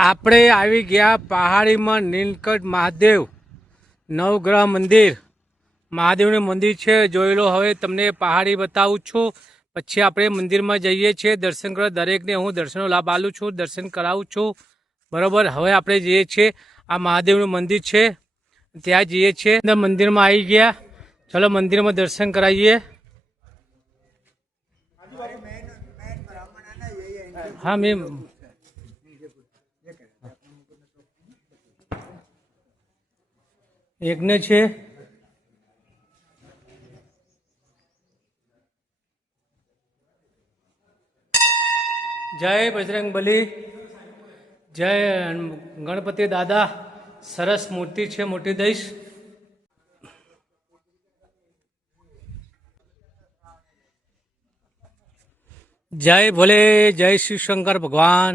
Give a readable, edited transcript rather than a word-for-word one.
આપણે આવી ગયા પહાડીમાં નીલકંઠ મહાદેવ નવગ્રહ મંદિર. મહાદેવનું મંદિર છે, જોઈ લો. હવે તમને પહાડી બતાવું છું, પછી આપણે મંદિરમાં જઈએ છીએ દર્શન કરવા. દરેકને હું દર્શનનો લાભ આલું છું, દર્શન કરાવું છું, બરોબર. હવે આપણે જઈએ છીએ, આ મહાદેવનું મંદિર છે, ત્યાં જઈએ છીએ. અંદર મંદિરમાં આવી ગયા, ચલો મંદિરમાં દર્શન કરાવીએ. હા, મેં યજ્ઞ છે. જય બજરંગબલી, જય ગણપતિ દાદા. સરસ મૂર્તિ છે, મોટી દઈશ. જય ભોલે, જય શિવ શંકર ભગવાન.